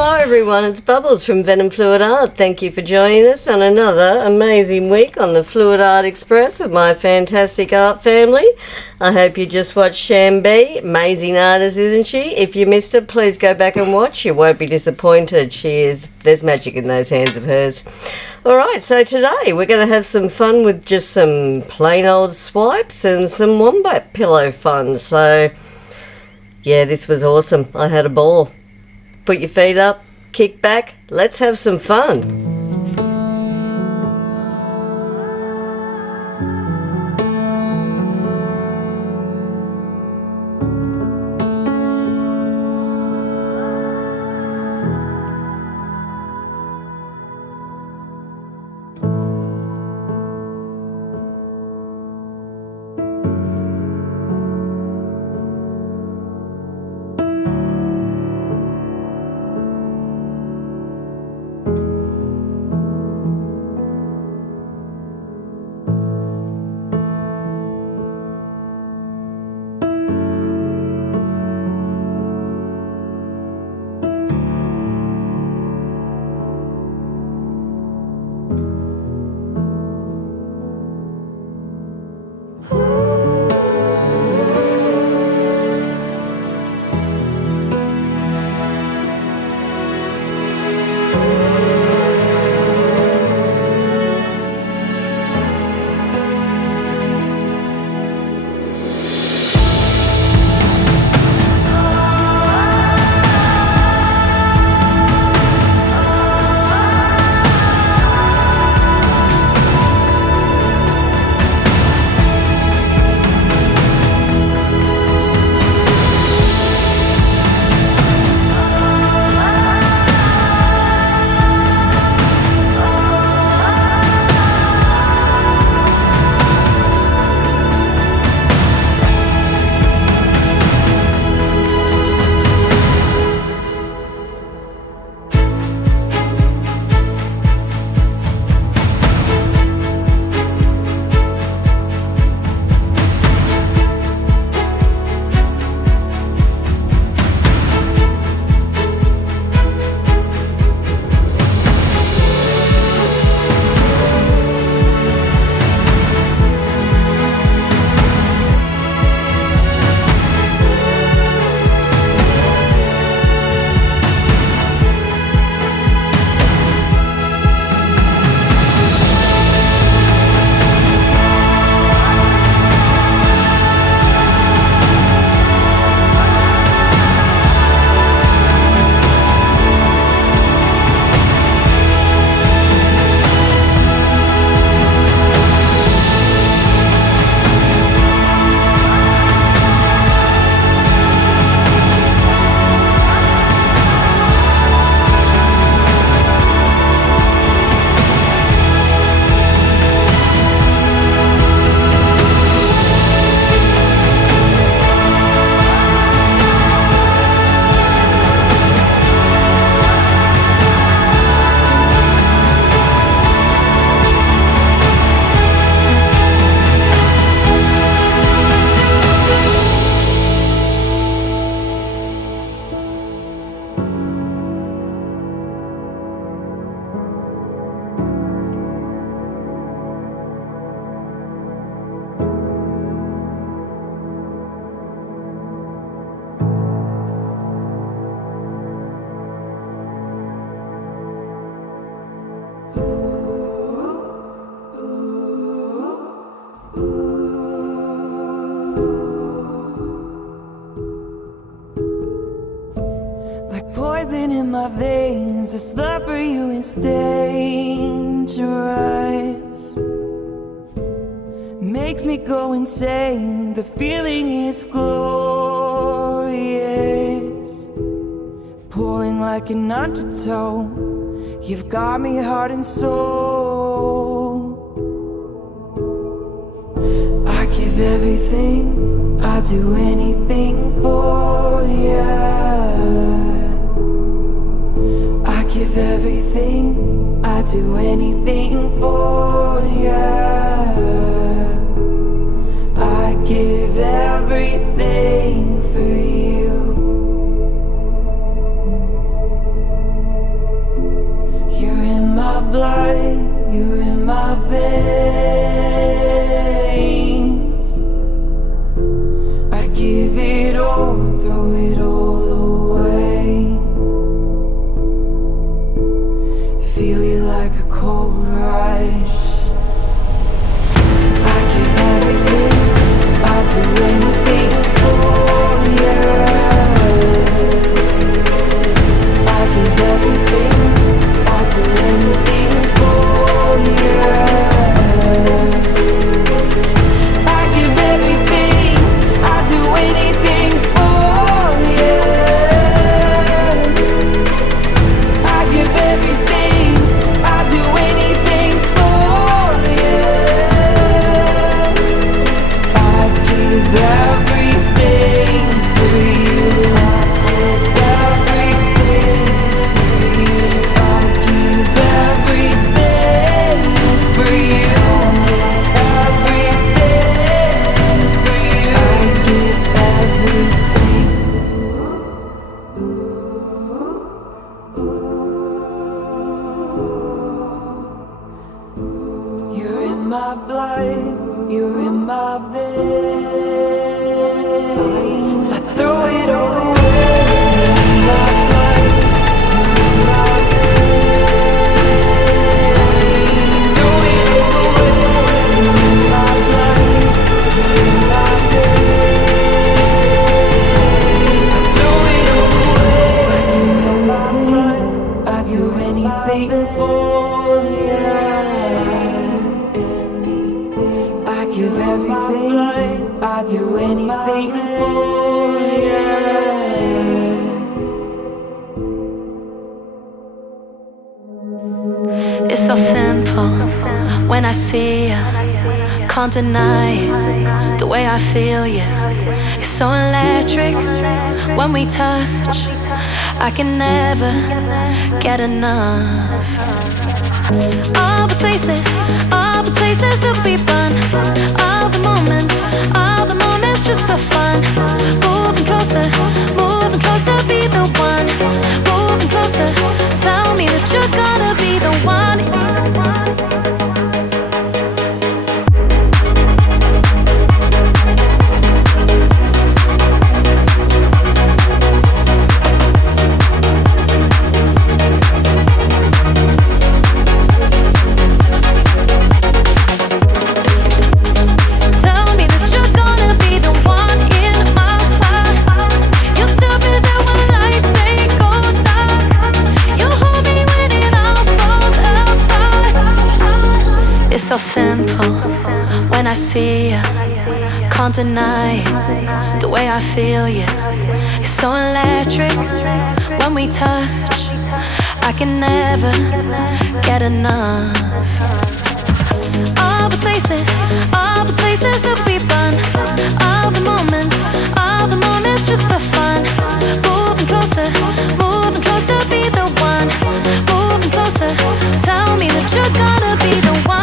Hello everyone, it's Bubbles from Venom Fluid Art. Thank you for joining us on another amazing week on the Fluid Art Express with my fantastic art family. I hope you just watched Shambi. Amazing artist, isn't she? If you missed it, please go back and watch. You won't be disappointed. There's magic in those hands of hers. Alright, so today we're going to have some fun with just some plain old swipes and some wombat pillow fun. So, yeah, this was awesome. I had a ball. Put your feet up, kick back, let's have some fun. Poison in my veins, this love for you is dangerous. Makes me go insane, the feeling is glorious. Pulling like an undertow, you've got me heart and soul. I give everything, I do anything for you. Give everything, I do anything for you. I give everything for you. when I see you. Can't deny it, the way I feel you. It's so electric when we touch. I can never get enough. All the places that we've been. All the moments just for fun. Moving closer, be the one. Moving closer, tell me that you're gonna be the one. So simple when I see you. Can't deny it, the way I feel you. It's so electric when we touch. I can never get enough. All the places that we've been. All the moments just for fun. Moving closer, be the one. Moving closer, tell me that you're gonna be the one.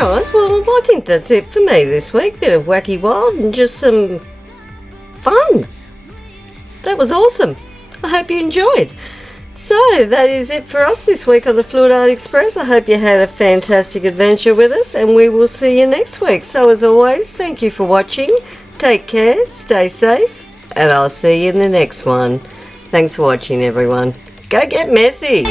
guys, well, I think that's it for me this week. Bit of wacky wild and just some fun. That was awesome. I hope you enjoyed. So that is it for us this week on the Fluid Art Express. I hope you had a fantastic adventure with us, and we will see you next week. So as always, thank you for watching. Take care, stay safe, and I'll see you in the next one. Thanks for watching, everyone. Go get messy.